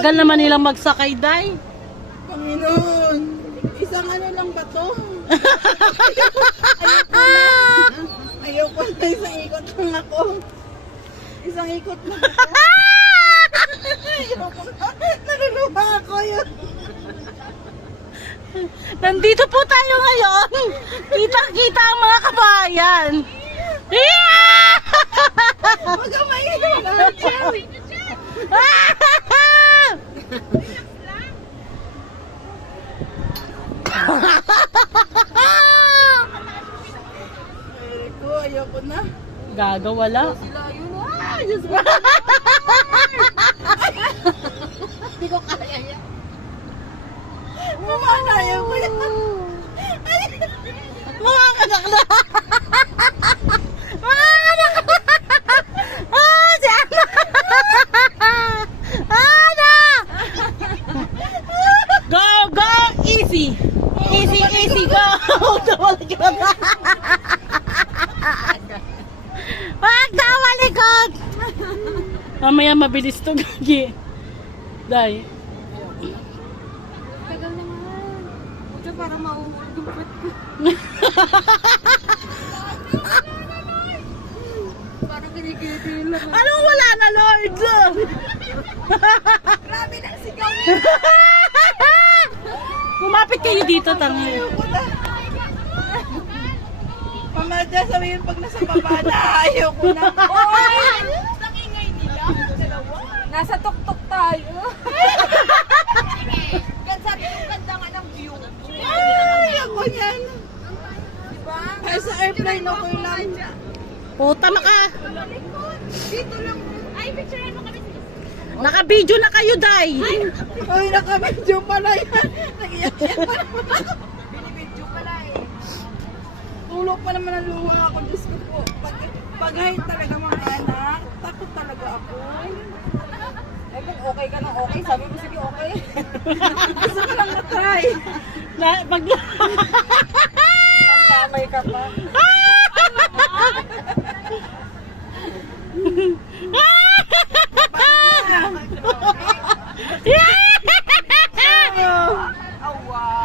tagal naman nilang magsakay, Day. Panginoon, isang ano lang ba to? Ayoko na, isang ikot lang ako. Isang ikot lang ako. Ayoko na, naluluha ako yun. Nandito po tayo ngayon. Kitang-kita ang mga kabayan. Yeah! Huwag kang maingat. Ayoko na. Gaga, wala. Sila yun. Ay, Diyos ko. Hindi ko kaya yan. Kaya ko yan. Mga anak na. Mga anak na. Ah, si Ana. Ana. Go, go, easy. Easy, easy, go. Wag na malikot. Mamaya mabilis to, Gagi. Day. Tagal naman. Ito para mauhulog yung puwet ko. Parang kinikiti lang. Anong wala na, Lord? Grabe ng sigaw. Kumapit kayo dito, tanga. Ayoko na. Pamadya, sabihin pag nasa baba na, ayoko na. Oy! Nakingay nila. Nasa tuktok tayo. Sabi yung ganda nga ng view. Ay, ako yan. Diba? Kaya sa airplane, okay lang. Puta maka. Dito lang. Ay, picturean mo kami. Naka-video na kayo, Day. Ay, naka-video pala yan. Nag-iyak yan. Binibidyo pala eh. Tulog pa naman ang luha ako. Diyos ko po. Pag height talaga mga anak, takot talaga ako. Eh, kung okay ka na okay, sabi mo sige okay. Gusto ko lang na-try. Pag... Nagkamay ka pa.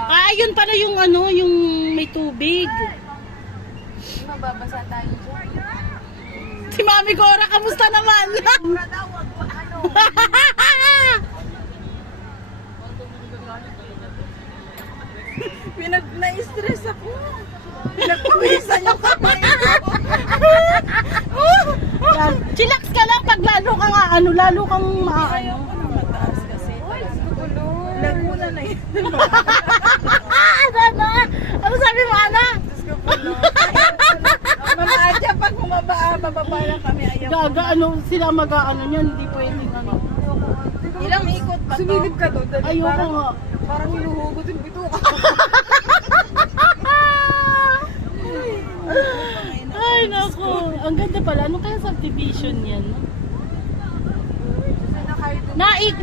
Ah, yun pala yung ano, yung may tubig. Mababasa tayo dyan. Si Mami Cora, kamusta naman? Na-stress ako. Pinagpawisan yung kamay ko. Chillax ka lang pag lalo kang ano, lalo kang maano. Ayaw ko na mataas kasi. Laguna na yun. Ano? Ano sabi mo, Ana? Diyos ko po, no. Mama Adja, pag bababa lang kami, ayaw ko. Gaga, ano, sila mag-ano niyan, hindi pwedeng ano. Ilang ikot ba to? Sumilip ka doon. Ayoko nga. Parang hinuhugot yung bito ka. Ay, naku. Ang ganda pala. Ano kaya subdivision yan?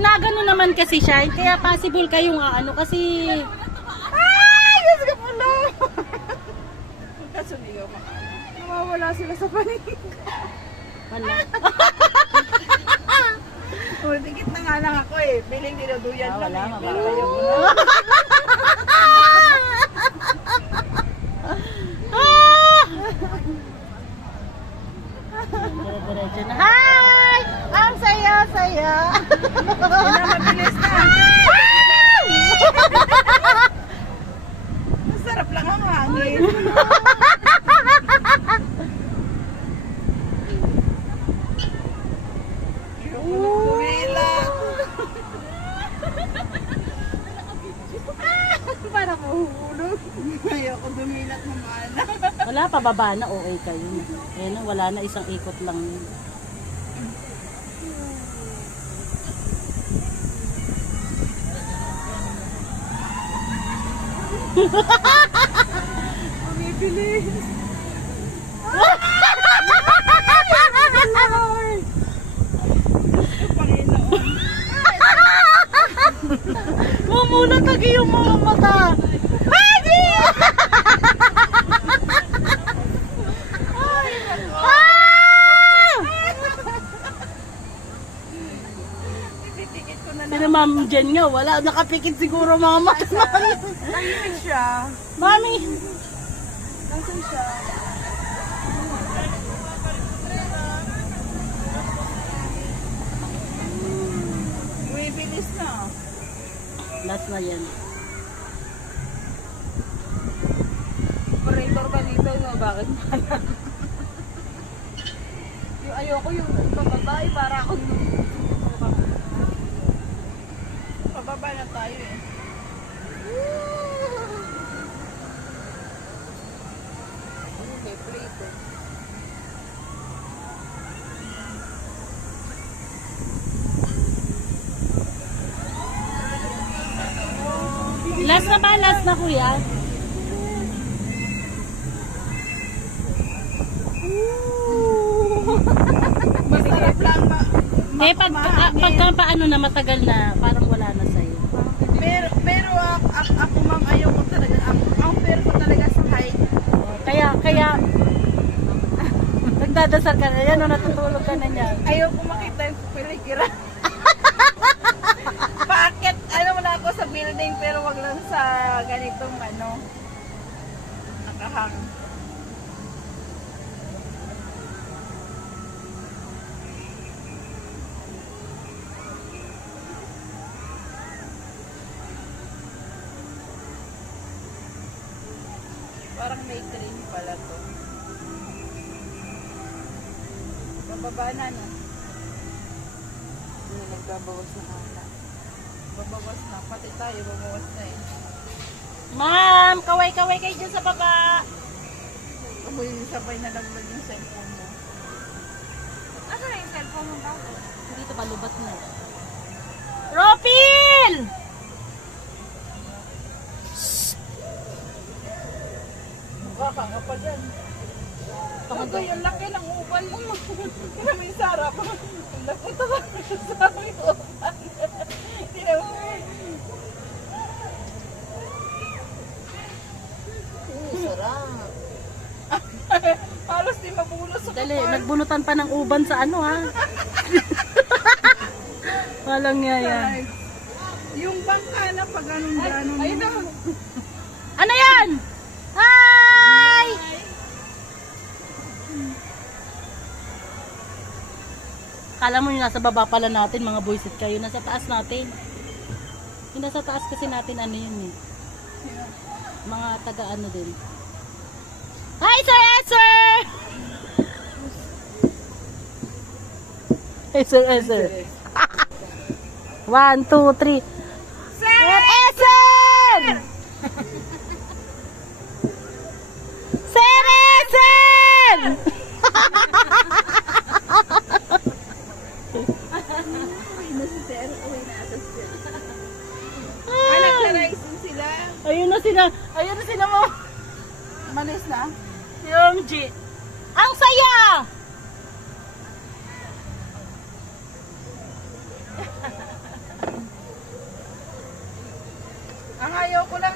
Na gano'n naman kasi siya. Kaya possible kayong ano kasi... Ay! Diyos ko po, no. Kasumigaw ka. Nawawala sila sa panig. Wala. Oh, dikit na nga lang ako eh. Piling dinuduyan lang eh. Pero ayaw ko na. Diretso na. Hi! Ang saya-saya. Hindi na, mabilis na. Masarap lang ang hangin. Para mahuhulog. Ayoko dumilat ng mana. Wala, pababa na. Okay kayo. Ayan na, wala na. Isang ikot lang. Bumibilis. Panginoon. Mumula tagi yung mga mata. Ay, di! Titikit ko na Sino Ma'am Jen nga, wala. Nakapikit siguro mama. Tahimik siya. Mami. Nasaan siya? Bumibilis na. Last na yan. Operator ka dito, no? Bakit? Yung ayoko yung pababae para akong pababa na tayo eh. Okay, play ko. Last na ba? Last na kuya? Masarap lang ba? Pagka paano na matagal na, parang wala na sa'yo. Pero ako ma'am, ayaw ko talaga. Ang fair ko talaga sa height. Kaya, nagdadasal ka na yan o natutulog ka na niyan. Ayaw ko makita yung piligira. Bakit? Ano mo na ako sa building pero wag lang sa ganitong nakahang. Parang may train pala to. Bababa na, no? Nagbabawas na ata. Babawas na. Pati tayo, babawas na eh. Ma'am, kaway-kaway kayo dyan sa baba. Amoy yung sabay na laglag yung cellphone mo. Asa na yung cellphone mo ba? Dito pa, lubat na. Ropil! Baka nga pa dyan. Ito yung laki ng uban mo. Tignan mo yung sarap. Ang laki ito ba? Sarap yung uban. Tignan mo. Sarap. Halos di mabulos sa Dali, kapal. nagbunutan pa ng uban sa ano ha. Walang nga yan. Yung bangka na pag ganun-ganun. Ayun na. Ano yan? Hi! Kala mo yung nasa baba pala natin, mga boyset kayo. Nasa taas natin. Yung nasa taas kasi natin ano yun eh. Mga taga ano din. Hi Sir Esther! Hey Sir Esther. 1, 2, 3. Sir Esther! Sir Esther! Nag-rise din sila. Ayun na sila mo. Manis na. Yung G. Ang saya! Ang ayaw ko lang